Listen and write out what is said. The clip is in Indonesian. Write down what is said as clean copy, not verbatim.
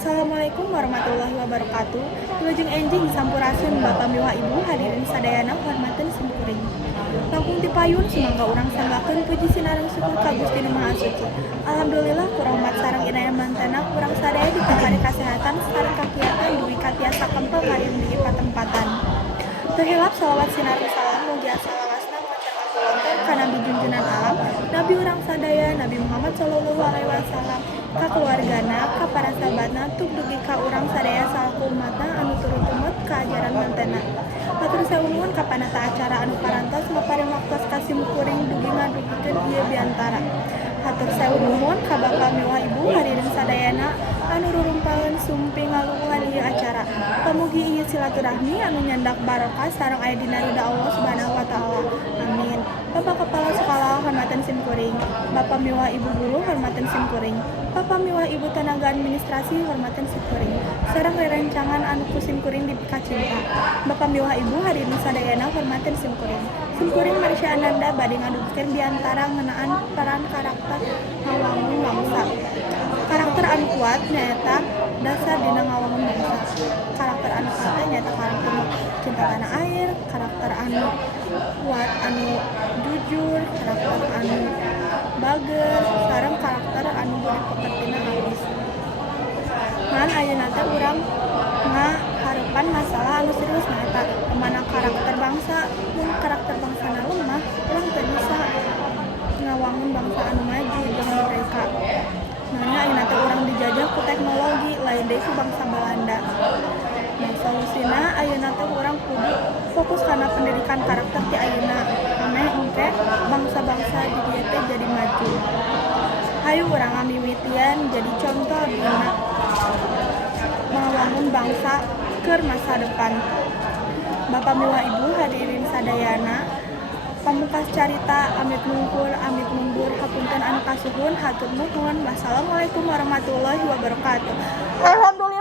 Assalamualaikum warahmatullahi wabarakatuh. Wilujeng enjing sampurasun Bapak miwah Ibu hadirin sadayana hormateun simkuring. Langkung ti payun sumangga urang sanggakeun puji sinareng syukur ka Gusti Nu Maha Suci. Alhamdulillah kurangmat sareng inaya mantena urang sadaya dipakari kasehatan sareng kakiatan duwi katiasa kempel ngariung di patempatan. Teu hilap shalawat sinareng salam mugi salawasna maca kakulonton ka Nabi junjunan alam, Nabi urang sadaya Nabi Muhammad sallallahu alaihi wasallam, ka keluargana, ka para sahabatna, tug dugi ka urang sadaya salaku umatna anu turut tumut ka ajaran mantena. Hatur saeunuhun ka panata acara anu parantos maparing waktos kasimkuring dugi ngadugikeun ieu biantara. Hatur saeunuhun ka Bapak miwah Ibu hadirin sadayana anu rurumpaeun sumpi ngalungguhan ieu acara. Pamugi ieu silaturahmi anu nyandak barokah sareng aya dina ridha Allah Subhanahu wa taala. Amin. Bapak Kepala Sekolah hormateun simkuring, Bapak miwah Ibu guru hormateun simkuring, Bapak miwah Ibu tenaga administrasi hormateun simkuring, sareng rerencangan anu ku simkuring dipikacinta. Bapak miwah Ibu hadirin sadayana hormateun simkuring. Simkuring Marsha Ananda bade ngadugikeun diantara ngeunaan peran karakter ngawangun bangsa. Karakter anu kuat nyaeta dasar dina ngawangun bangsa. Karakter anu kuat nyaeta karakter cinta tanah air, karakter anu kuat anu jujur, karakter anu bager, sareng karakter anu budi pekertina halus. Ngan ayeuna teh urang ngaharepan masalah anu serius nyaeta pemana karakter bangsa. Mun karakter bangsana lemah, urang teu bisa ngawangun bangsa anu maju jeung merdeka. Nanya ayeuna teh urang dijajah ku teknologi lain deui ku bangsa Belanda. Nah, solusina ayeuna teh urang kudu fokus kana pendidikan karakter ti ayeuna. Ameh engke bangsa-bangsa di dieu teh jadi maju. Hayu urang mimitian jadi contoh dina ngawangun bangsa keur masa depan. Bapak miwah Ibu hadirin sadayana, pamungkas carita amit mungkur amit mundur hapunten anu kasuhun hatur nuhun. Wassalamualaikum warahmatullahi wabarakatuh. Alhamdulillah.